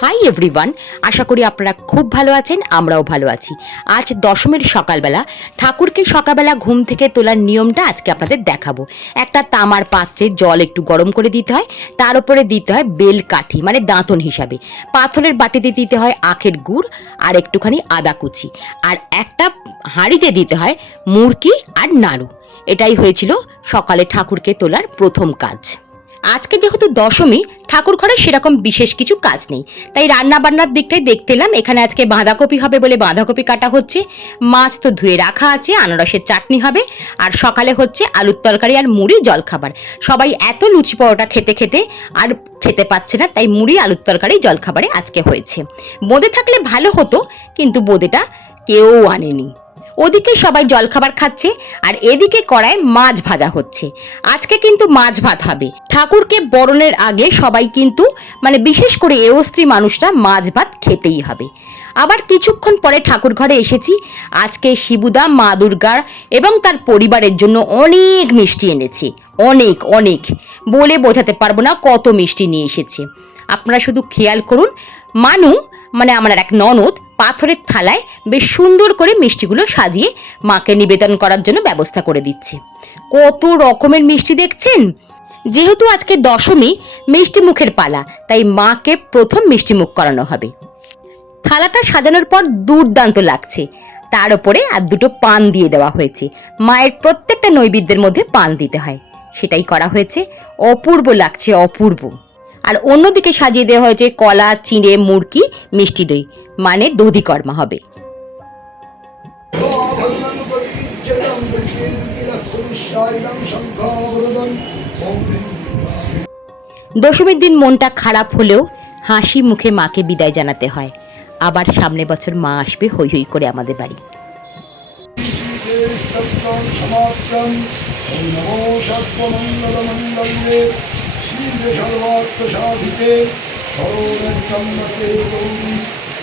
Hi everyone আশা করি আপনারা খুব ভালো আছেন, আমরাও ভালো আছি। আজ দশমীর সকালবেলা, ঠাকুরকে সকালবেলা ঘুম থেকে তোলার নিয়মটা আজকে আপনাদের দেখাবো। একটা তামার পাত্রে জল একটু গরম করে দিতে হয়, তার উপরে দিতে হয় বেল কাঠি মানে দাঁতন হিসাবে। পাথরের বাটিতে দিতে হয় আখের গুড় আর একটুখানি আদা কুচি। আর একটা হাঁড়িতে দিতে হয় মুরকি আর নাড়ু। এটাই হয়েছিল সকালে ঠাকুরকে তোলার প্রথম কাজ। আজকে যেহেতু দশমী ঠাকুর ঘরে সেরকম বিশেষ কিছু কাজ নেই। তাই রান্না বান্নার দিকটাই দেখতে এলাম। এখানে আজকে বাঁধাকপি হবে বলে বাঁধাকপি কাটা হচ্ছে। মাছ তো ধুয়ে রাখা আছে, আনারসের চাটনি হবে। আর সকালে হচ্ছে আলুর তরকারি আর মুড়ি জলখাবার। সবাই এত লুচি পরোটা খেতে খেতে আর খেতে পাচ্ছে না, তাই মুড়ি, আলুর তরকারি, জলখাবারে আজকে হয়েছে। বোঁদে থাকলে ভালো হতো, কিন্তু বোঁদেটা কেউ আনেনি। ওদিকে সবাই জলখাবার খাচ্ছে আর এদিকে কড়ায় মাছ ভাজা হচ্ছে। আজকে কিন্তু মাছ ভাত হবে। ঠাকুরকে বরণের আগে সবাই কিন্তু মানে বিশেষ করে এ স্ত্রী মানুষরা মাছ ভাত খেতেই হবে। আবার কিছুক্ষণ পরে ঠাকুর ঘরে এসেছি। আজকে শিবুদা, মা দুর্গার এবং তার পরিবারের জন্য অনেক মিষ্টি এনেছে। অনেক অনেক। বলে বোঝাতে পারব না কত মিষ্টি নিয়ে এসেছে। আপনারা শুধু খেয়াল করুন, মানু মানে আমার এক ননদ পাথরের থালায় বেশ সুন্দর করে মিষ্টিগুলো সাজিয়ে মাকে নিবেদন করার জন্য ব্যবস্থা করে দিচ্ছে। কত রকমের মিষ্টি দেখছেন? যেহেতু আজকে দশমী, মিষ্টি মুখের পালা, তাই মাকে প্রথম মিষ্টি মুখ করানো হবে। থালাটা সাজানোর পর দুর্দান্ত লাগছে। তার উপরে আর দুটো পান দিয়ে দেওয়া হয়েছে। মায়ের প্রত্যেকটা নৈবেদ্যের মধ্যে পান দিতে হয়। সেটাই করা হয়েছে। অপূর্ব লাগছে, অপূর্ব। আর অন্যদিকে সাজিয়ে দেওয়া হয়েছে কলা, চিঁড়ে, মুরকি, মিষ্টি দই। মানে দধিকর্মা হবে। দশমীর দিন মনটা খারাপ হলেও হাসি মুখে মাকে বিদায় জানাতে হয়। আবার সামনে বছর মা আসবে হই হই করে আমাদের বাড়ি।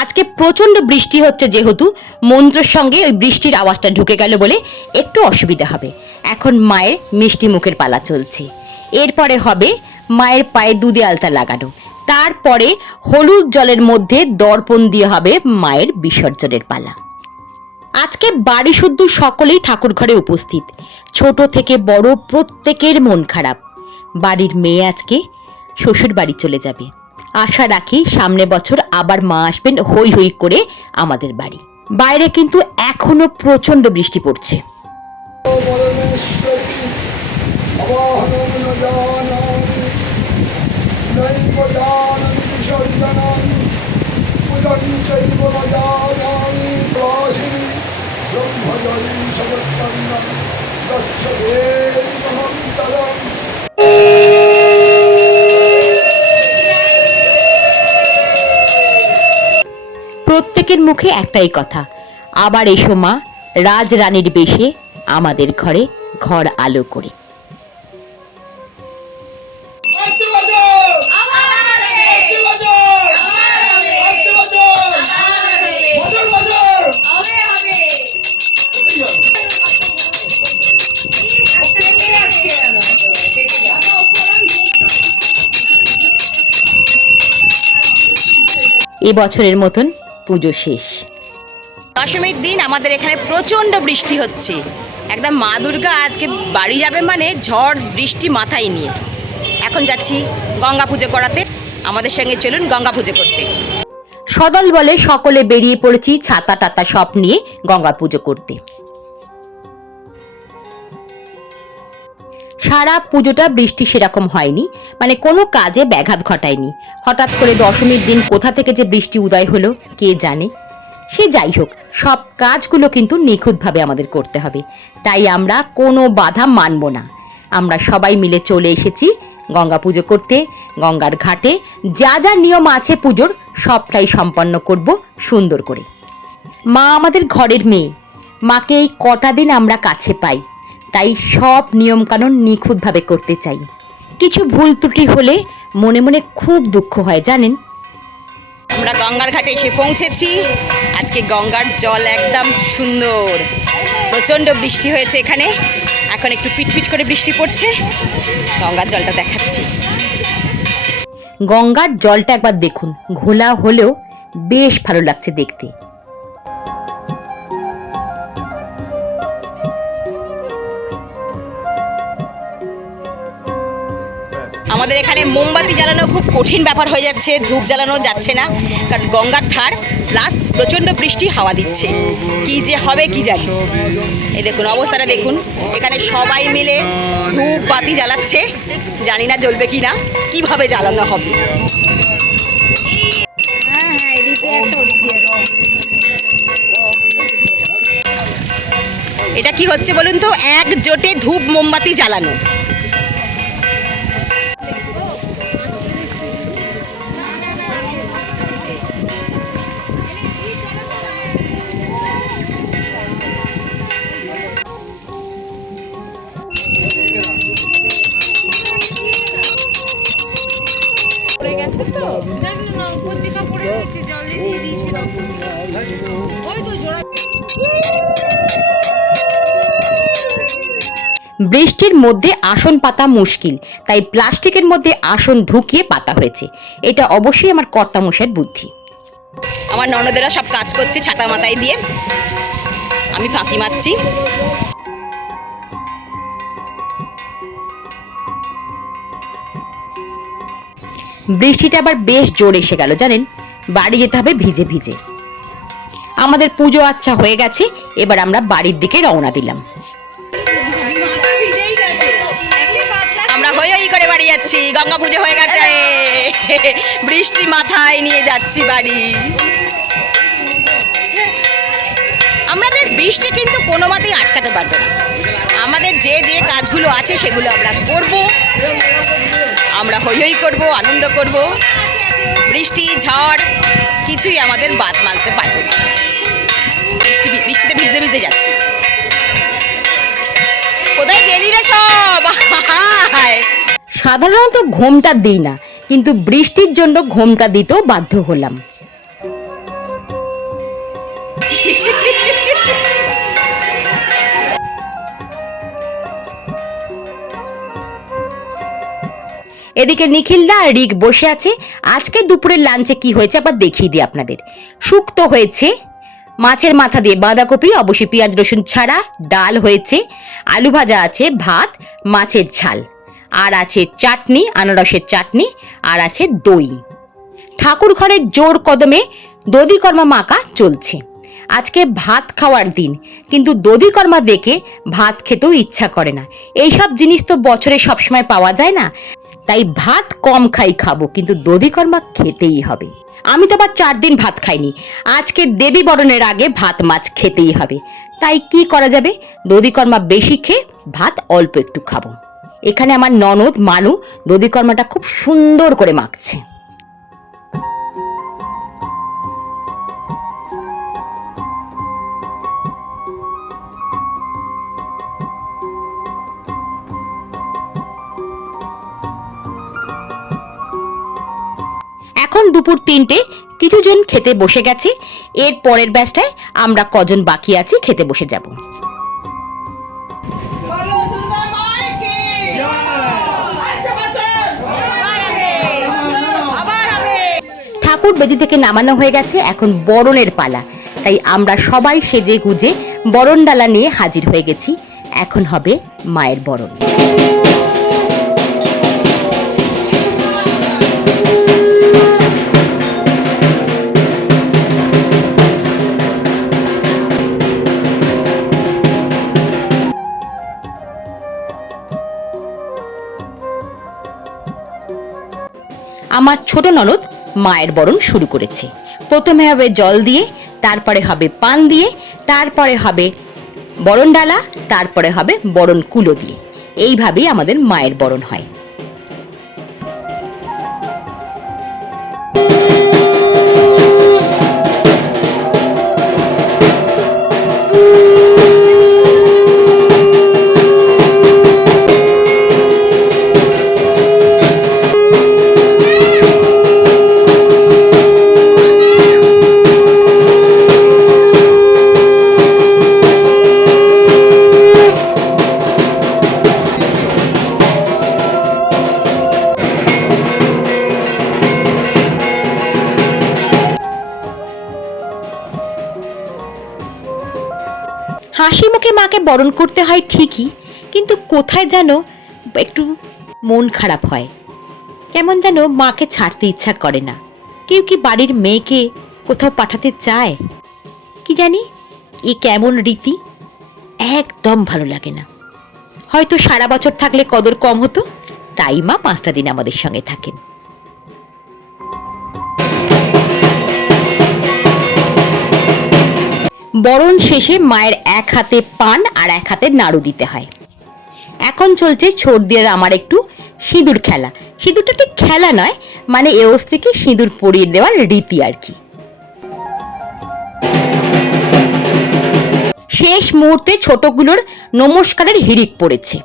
আজকে প্রচণ্ড বৃষ্টি হচ্ছে যেহেতু। মন্ত্রের সঙ্গে ওই বৃষ্টির আওয়াজটা ঢুকে গেল বলে একটু অসুবিধা হবে। এখন মায়ের মিষ্টি মুখের পালা চলছে। এরপরে হবে মায়ের পায়ে দুধে আলতা লাগানো। তারপরে হলুদ জলের মধ্যে দর্পণ দিয়ে হবে মায়ের বিসর্জনের পালা। আজকে বাড়ি শুদ্ধ সকলেই ঠাকুর ঘরে উপস্থিত। ছোট থেকে বড় প্রত্যেকের মন খারাপ। বাড়ির মেয়ে আজকে শ্বশুর বাড়ি চলে যাবে। আশা রাখি সামনে বছর আবার মা আসবেন হই হই করে আমাদের বাড়ি। বাইরে কিন্তু এখনও প্রচণ্ড বৃষ্টি পড়ছে। প্রত্যেকের মুখে একটাই কথা। আবার এসো মা, রাজরানীর বেশে আমাদের ঘরে ঘর আলো করে। আসছে বাজার আসছে বাজার আসছে বাজার বাজার বাজার এ বছরের মতন পুজো শেষ। দশমীর দিন আমাদের এখানে প্রচণ্ড বৃষ্টি হচ্ছে। একদম মা দুর্গা আজকে বাড়ি যাবে মানে ঝড় বৃষ্টি মাথায় নিয়ে। এখন যাচ্ছি গঙ্গা পুজো করাতে। আমাদের সঙ্গে চলুন গঙ্গা পুজো করতে। সদল বলে সকলে বেরিয়ে পড়েছি ছাতা টাতা সব নিয়ে গঙ্গা পুজো করতে। সারা পুজোটা বৃষ্টি সেরকম হয়নি। মানে কোনো কাজে ব্যাঘাত ঘটায়নি। হঠাৎ করে দশমীর দিন কোথা থেকে যে বৃষ্টি উদয় হলো, কে জানে? সে যাই হোক, সব কাজগুলো কিন্তু নিখুঁতভাবে আমাদের করতে হবে। তাই আমরা কোনো বাধা মানব না। আমরা সবাই মিলে চলে এসেছি গঙ্গা পুজো করতে, গঙ্গার ঘাটে। যা যা নিয়ম আছে পুজোর, সবটাই সম্পন্ন করব সুন্দর করে। মা আমাদের ঘরের মেয়ে। মাকে এই কটা দিন আমরা কাছে পাই। তাই সব নিয়মকানুন নিখুঁতভাবে করতে চাই। কিছু ভুল ত্রুটি হলে মনে মনে খুব দুঃখ হয় জানেন? আমরা গঙ্গার ঘাটে এসে পৌঁছেছি। আজকে গঙ্গার জল একদম সুন্দর। প্রচণ্ড বৃষ্টি হয়েছে এখানে। এখন একটু পিটপিট করে বৃষ্টি পড়ছে। গঙ্গার জলটা দেখাচ্ছি। গঙ্গার জলটা একবার দেখুন। ঘোলা হলেও বেশ ভালো লাগছে দেখতে। আমাদের এখানে মোমবাতি জ্বালানো খুব কঠিন ব্যাপার হয়ে যাচ্ছে, ধূপ জ্বালানো যাচ্ছে না, কারণ গঙ্গার ধার প্লাস প্রচণ্ড বৃষ্টি হাওয়া দিচ্ছে। কি যে হবে কি জানি। এই দেখুন, অবস্থাটা দেখুন। এখানে সবাই মিলে ধূপ বাতি জ্বালাচ্ছে। জানি না জ্বলবে কি না কীভাবে জ্বালানো হবে। এটা কি হচ্ছে বলুন তো? এক জোটে ধূপ মোমবাতি জ্বালানো। বৃষ্টির মধ্যে আসন পাতা মুশকিল তাই প্লাস্টিকের মধ্যে আসন ঢুকিয়ে পাতা হয়েছে। এটা অবশ্যই আমার কর্তামশাইয়ের বুদ্ধি। আমার ননদেরা সব কাজ করছে ছাতা মাথায় দিয়ে। আমি ফাঁকি মারছি। বৃষ্টিটা আবার বেশ জোর এসে গেল জানেন? বাড়ি যেতে হবে ভিজে ভিজে। আমাদের পুজো আচ্ছা হয়ে গেছে, এবার আমরা বাড়ির দিকে রওনা দিলাম। আমরা হই হই করে বাড়ি যাচ্ছি, গঙ্গা পুজো হয়ে গেছে। বৃষ্টি মাথায় নিয়ে যাচ্ছি বাড়ি। আমাদের বৃষ্টি কিন্তু কোনো মতেই আটকাতে পারবে না। আমাদের যে যে কাজগুলো আছে সেগুলো আমরা করব। আমরা হই হই করব, আনন্দ করব। বৃষ্টি ঝড় কিছুই আমাদের বাদ মানতে পারবে না। বৃষ্টি বৃষ্টিতে ভিজতে ভিজতে যাচ্ছি। কোথায় গেলি রে সব? সাধারণত ঘোমটা দিই না কিন্তু বৃষ্টির জন্য ঘোমটা দিতেও বাধ্য হলাম। এদিকে নিখিলদা আর রিক বসে আছে। আজকে দুপুরের লাঞ্চে কি হয়েছে আবার দেখিয়ে দিই আপনাদের। শুক্তো হয়েছে, মাছের মাথা দিয়ে বাঁধাকপি, অবশ্যই পেঁয়াজ, রসুন ছাড়া, ডাল হয়েছে, আলু ভাজা আছে, ভাত, মাছের ঝাল। আর আছে চাটনি, আনারসের চাটনি, আর আছে দই। ঠাকুর ঘরের জোর কদমে দধিকর্মা মাকা চলছে। আজকে ভাত খাওয়ার দিন, কিন্তু দধিকর্মা দেখে ভাত খেতেও ইচ্ছা করে না। এইসব জিনিস তো বছরে সবসময় পাওয়া যায় না। তাই ভাত কম খাই খাব, কিন্তু দধিকর্মা খেতেই হবে। আমি তো আবার চার দিন ভাত খাইনি। আজকে দেবী বরণের আগে ভাত মাছ খেতেই হবে। তাই কি করা যাবে? দধিকর্মা বেশি খেয়ে ভাত অল্প একটু খাব। এখানে আমার ননদ, মানু দধিকর্মাটা খুব সুন্দর করে মাখছে। এখন দুপুর তিনটে কিছুজন খেতে বসে গেছে। এর পরের ব্যাচটায় আমরা কজন বাকি আছি খেতে বসে যাব। আচ্ছা ঠাকুর বেদি থেকে নামানো হয়ে গেছে এখন বরণের পালা। তাই আমরা সবাই সেজে গুজে বরণ ডালা নিয়ে হাজির হয়ে গেছি। এখন হবে মায়ের বরণ। আমার ছোট ননদ মায়ের বরণ শুরু করেছে। প্রথমে হবে জল দিয়ে, তারপরে হবে পান দিয়ে, তারপরে হবে বরণ ডালা তারপরে হবে বরণ কুলো দিয়ে। এইভাবেই আমাদের মায়ের বরণ হয়। করতে হয় ঠিকই, কিন্তু কোথায় যেন একটু মন খারাপ হয়। কেমন যেন মাকে ছাড়তে ইচ্ছা করে না। কেউ কি বাড়ির মেয়েকে কোথাও পাঠাতে চায়? কি জানি, এ কেমন রীতি? একদম ভালো লাগে না। হয়তো সারা বছর থাকলে কদর কম হতো, তাই মা পাঁচটা দিন আমাদের সঙ্গে থাকেন। বরণ শেষে মায়ের এক হাতে পান আর এক হাতে নাড়ু দিতে হয়। এখন চলছে ছোট দিয়ে আমার একটু সিঁদুর খেলা। সিঁদুরটা ঠিক খেলা নয় মানে এ স্ত্রীকে সিঁদুর পরিয়ে দেওয়ার রীতি আর কি। শেষ মুহূর্তে ছোটগুলোর নমস্কারের হিড়িক পড়েছে।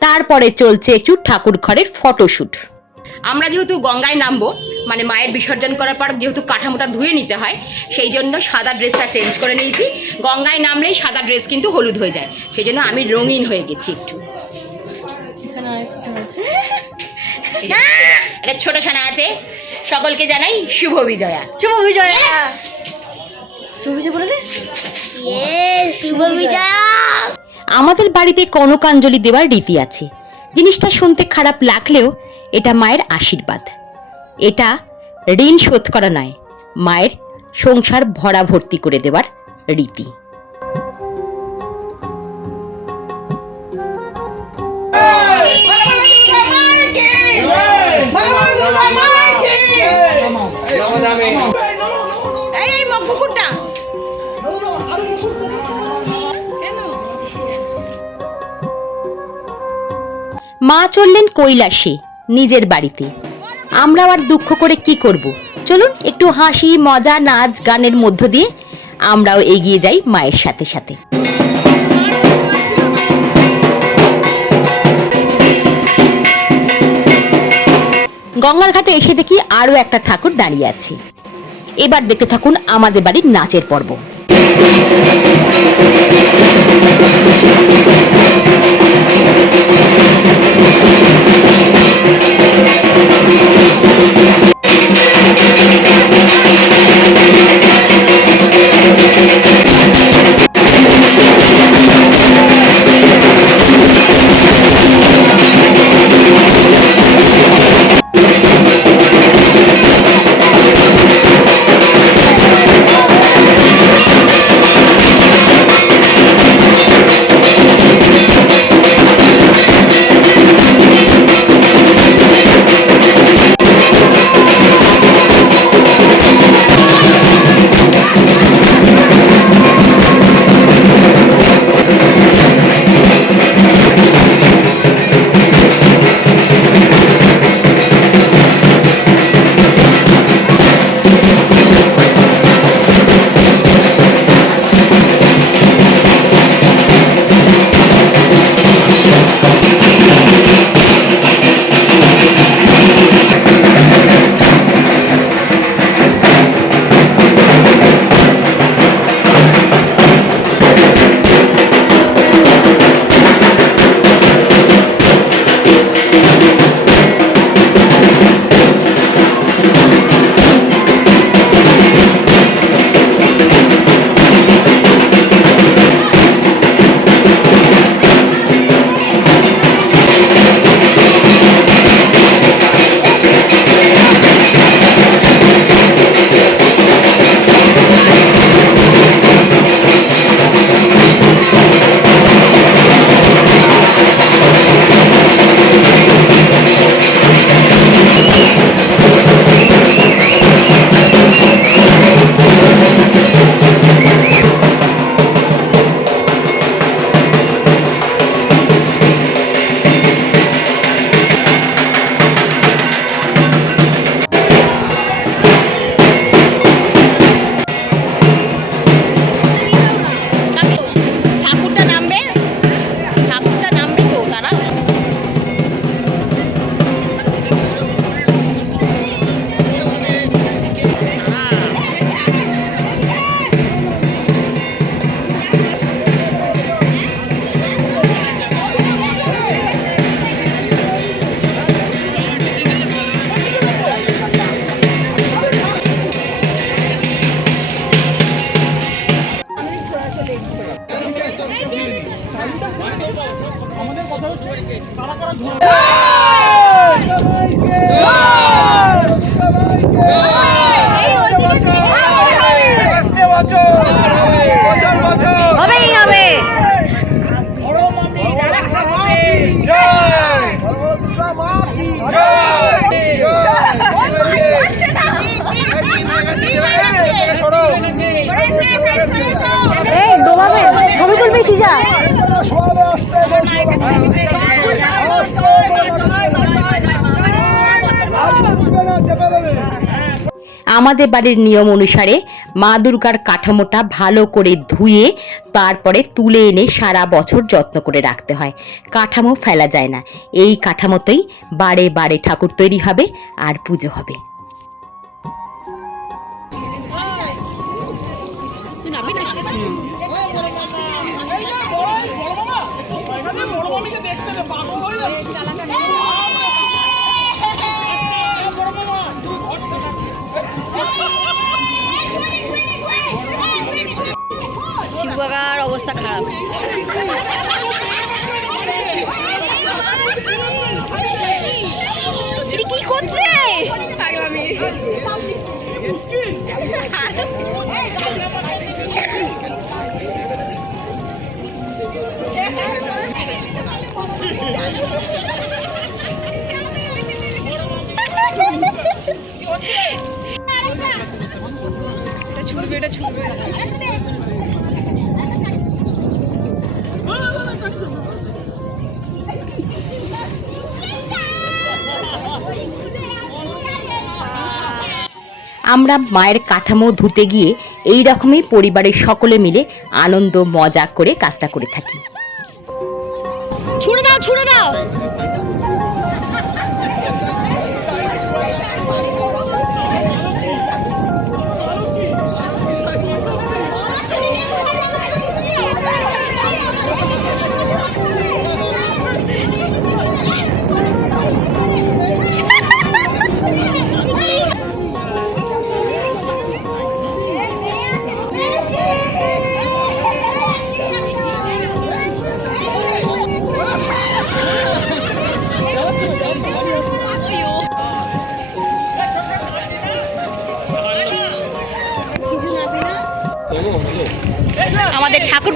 তারপরে চলছে একটু ঠাকুর ঘরের ফটোশ্যুট আমরা যেহেতু গঙ্গায় নামবো মানে মায়ের বিসর্জন করার পর যেহেতু কাঠামোটা ধুয়ে নিতে হয় সেই জন্য সাদা ড্রেসটা চেঞ্জ করে নিয়েছি। গঙ্গায় নামলেই সাদা ড্রেস কিন্তু হলুদ হয়ে যায়। সেই জন্য আমি রঙিন হয়ে গেছি একটু। এটা ছোট ছানা আছে। সকলকে জানাই শুভ বিজয়া। শুভ বিজয়া। শুভ বিজয় বলে দে। শুভ বিজয়া। আমাদের বাড়িতে কনকাঞ্জলি দেওয়ার রীতি আছে। জিনিসটা শুনতে খারাপ লাগলেও এটা মায়ের আশীর্বাদ। এটা ঋণ শোধ করা নয়, মায়ের সংসার ভরা ভর্তি করে দেওয়ার রীতি। মা চললেন কৈলাসে। নিজের বাড়িতে। আমরাও আর দুঃখ করে কি করব? চলুন, একটু হাসি, মজা, নাচ, গানের মধ্য দিয়ে আমরাও এগিয়ে যাই মায়ের সাথে সাথে। গঙ্গার ঘাটে এসে দেখি আরও একটা ঠাকুর দাঁড়িয়ে আছে। এবার দেখতে থাকুন আমাদের বাড়ির নাচের পর্ব। আমাদের বাড়ির নিয়ম অনুসারে মা দুর্গার কাঠামোটা ভালো করে ধুয়ে, তারপরে তুলে এনে সারা বছর যত্ন করে রাখতে হয়। কাঠামো ফেলা যায় না। এই কাঠামোতেই বারে বারে ঠাকুর তৈরি হবে আর পুজো হবে। অবস্থা খারাপ। কি করছে? পাগলামি। এটা ছুটবে এটা ছুটবে আমরা মায়ের কাঠামো ধুতে গিয়ে এই রকমই পরিবারের সকলে মিলে আনন্দ, মজা করে কাজটা করে থাকি। ছুড়ে দাও ছুড়ে দাও।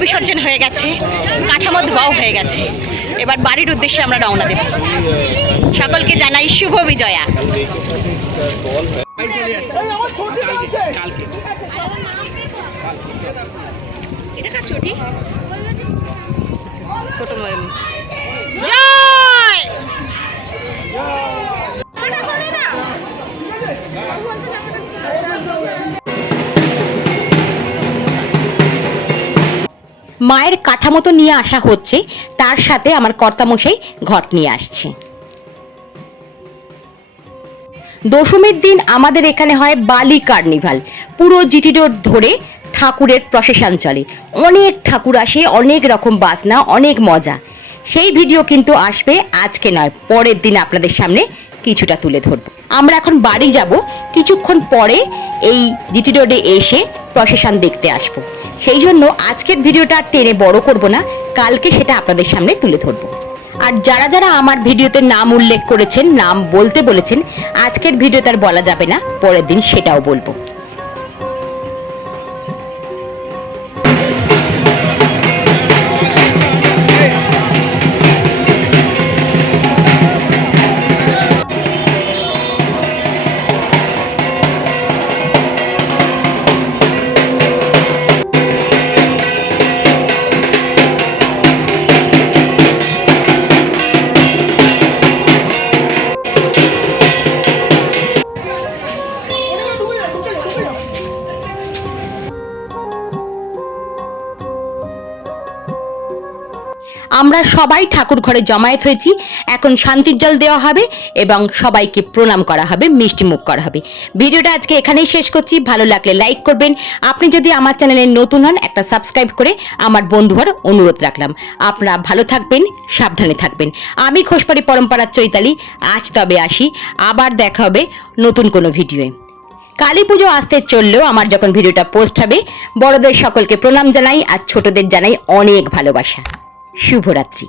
বিসর্জন হয়ে গেছে, কাঠামো ধোয়াও হয়ে গেছে। এবার বাড়ির উদ্দেশ্যে আমরা রওনা দেব। সকলকে জানাই শুভ বিজয়া। ছোট জয়! মায়ের কাঠামো তো নিয়ে আসা হচ্ছে, তার সাথে আমার কর্তামশাই ঘট নিয়ে আসছে। দশমীর দিন আমাদের এখানে হয় বালি কার্নিভাল। পুরো জিটি রোড ধরে ঠাকুরের প্রসেশন চলে। অনেক ঠাকুর আসে, অনেক রকম বাজনা, অনেক মজা। সেই ভিডিও কিন্তু আসবে, আজকে নয়, পরের দিন আপনাদের সামনে কিছুটা তুলে ধরবো। আমরা এখন বাড়ি যাব, কিছুক্ষণ পরে এই জিটি রোডে এসে প্রসেশন দেখতে আসব। সেই জন্য আজকের ভিডিওটা আর টেনে বড় করব না, কালকে সেটা আপনাদের সামনে তুলে ধরব। আর যারা যারা আমার ভিডিওতে নাম উল্লেখ করেছেন, নাম বলতে বলেছেন, আজকের ভিডিও তার বলা যাবে না, পরের দিন সেটাও বলব। আমরা সবাই ঠাকুর ঘরে জমায়েত হয়েছি। এখন শান্তির জল দেওয়া হবে এবং সবাইকে প্রণাম করা হবে, মিষ্টি মুখ করা হবে। ভিডিওটা আজকে এখানেই শেষ করছি। ভালো লাগলে লাইক করবেন। আপনি যদি আমার চ্যানেলে নতুন হন, একটা সাবস্ক্রাইব করে আমার বন্ধু হওয়ার অনুরোধ রাখলাম। আপনারা ভালো থাকবেন, সাবধানে থাকবেন। আমি খোসপাড়ি পরম্পরার চৈতালি। আজ তবে আসি। আবার দেখা হবে নতুন কোনো ভিডিওয়ে। কালী পুজো আসতে চললেও আমার যখন ভিডিওটা পোস্ট হবে, বড়দের সকলকে প্রণাম জানাই আর ছোটদের জানাই অনেক ভালোবাসা। শুভরাত্রি।